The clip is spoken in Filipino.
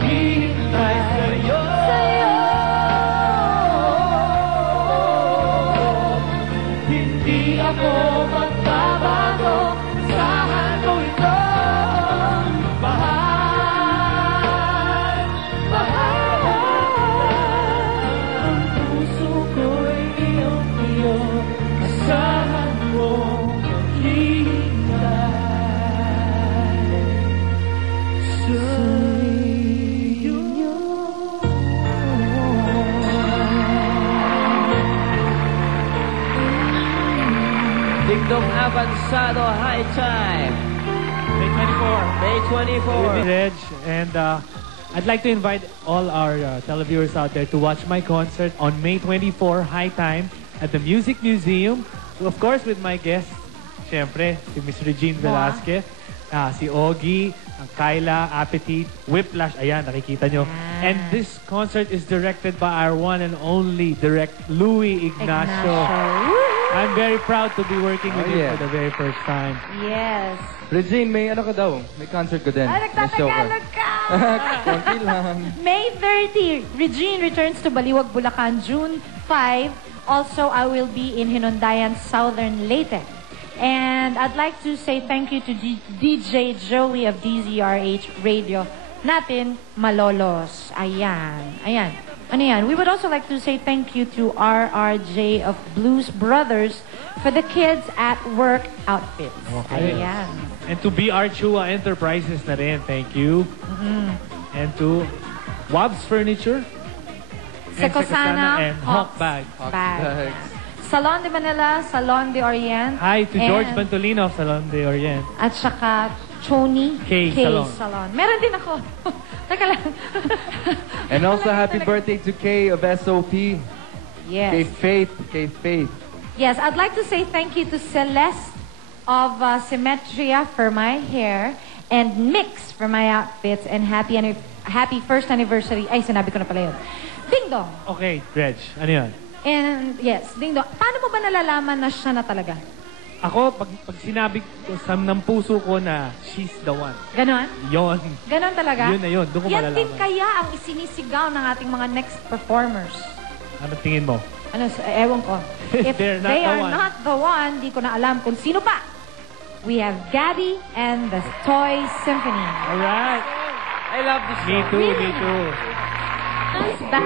maghihintay sa'yo. Hindi ako magbabago, asahan mo ito. Mahal, mahal, ang puso ko'y iyong-iyo, asahan mo maghihintay sa'yo. Dingdong Avanzado High Time. May 24. May 24. Reg, and I'd like to invite all our televiewers out there to watch my concert on May 24, High Time, at the Music Museum. Of course, with my guests, syempre, si Miss Regine Velasquez, si Ogie, Kyla, Appetit, Whiplash, ayan, nakikita nyo. And this concert is directed by our one and only Direct Louie Ignacio. I'm very proud to be working with you for the very first time. Yes. Regine, may ano ka daw? May concert ko din. Ay, nagtatagalog ka! Konti lang. May 30, Regine returns to Baliwag, Bulacan, June 5. Also, I will be in Hinundayan, Southern Leyte. And I'd like to say thank you to DJ Joey of DZRH Radio natin, Malolos. Ayan. Ayan. Ano yan? We would also like to say thank you to RRJ of Blues Brothers for the Kids at Work outfits. Okay. Ayan. And to BR Chua Enterprises na rin, thank you. And to Wobbs Furniture, Secosana and Hawk Bag. Bags. Salon de Manila, Salon de Orient. Hi to George Bantolino of Salon de Orient. At saka Choni K Salon. Meron din ako. Teka lang. And also happy birthday to Kay of SOP. Yes. Kay Faith. Yes, I'd like to say thank you to Celeste of Symmetria for my hair and Mix for my outfits, and happy first anniversary. Ay, sinabi ko na pala yun. Ding Dong. Okay, Reg. Ano yun? And yes, Ding Dong. Paano mo ba nalalaman na siya na talaga? Ako, pag sinabi ko ng puso ko na she's the one. Ganon? Yon. Ganon talaga? Yun na yun. Doon ko Yan malalaman. din kaya ang isinisigaw ng ating mga next performers. Ano tingin mo? Ano, ewan ko. If They're not they the are one. not the one, di ko na alam kung sino pa. We have Gabby and the Toy Symphony. Alright. I love this Me song. too, me too. Nice back.